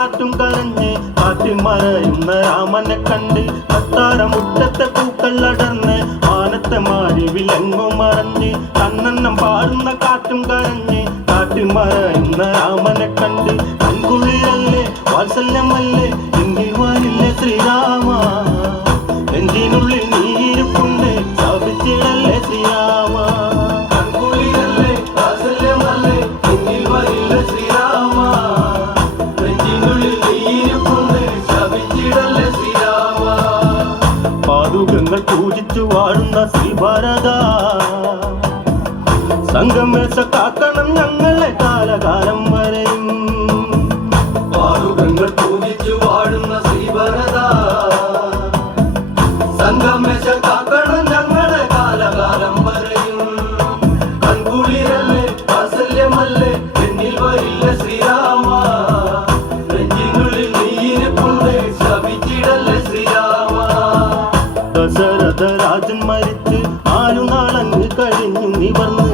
കാറ്റും കരഞ്ഞ് കാറ്റിൽ മറയുന്ന രാമനെ കണ്ട് കത്താരമുറ്റത്തെ പൂക്കൾ അടർന്ന് മാനത്തെ മാറി വിലങ്ങും മറഞ്ഞ് കണ്ണെണ്ണം പാടുന്ന കാറ്റും കരഞ്ഞ് കാറ്റിൽ മറയുന്ന രാമനെ കണ്ട് കൺകുളിരല്ലേ വാത്സല്യമല്ലേ എന്നിൽ വാനില്ലേ ശ്രീരാമ നെഞ്ചിനുള്ളിൽ നീരിപ്പുണ്ട് ശാപിച്ചിടല്ലേ ശ്രീരാമ കൺകുളിരല്ലേ വാത്സല്യമല്ലേ എന്നിൽ വാനില്ലേ ശ്രീരാമ നെഞ്ചിനുള്ളിൽ നീരിപ്പുണ്ട് ശാപിച്ചിടല്ലേ ശ്രീരാമ പാതുകങ്ങൾ പൂജിച്ചു വാഴുന്ന ശ്രീഭാരത സംഗമേശ കാക്കണം ഞങ്ങളെ കാലകാലം വരെയും പാതുകങ്ങൾ പൂജിച്ചു വാഴുന്ന ശ്രീഭാരത സംഗമേശ കാക്കണം ഞങ്ങളെ കാലകാലം വരെയും കൺകുളിരല്ലേ വാത്സല്യമല്ലേ എന്നിൽ വരില്ല ശ്രീരാമ നെഞ്ചിനുള്ളിൽ നീരിപ്പുണ്ട് ശപിച്ചിടല്ലേ ശ്രീരാമ ദശരഥ രാജൻ മരിച്ച് 4 നാളങ്ങ് കഴിഞ്ഞു നിവർന്ന്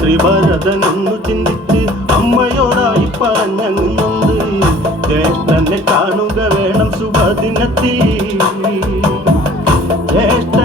ശ്രീഭരതനൊന്നു ചിന്തിച്ച് അമ്മയോടായി പറഞ്ഞങ്ങുന്നുണ്ട് ജ്യേഷ്ഠനെ കാണുക വേണം ശുഭദിനത്തിൽ ജ്യേഷ്ഠ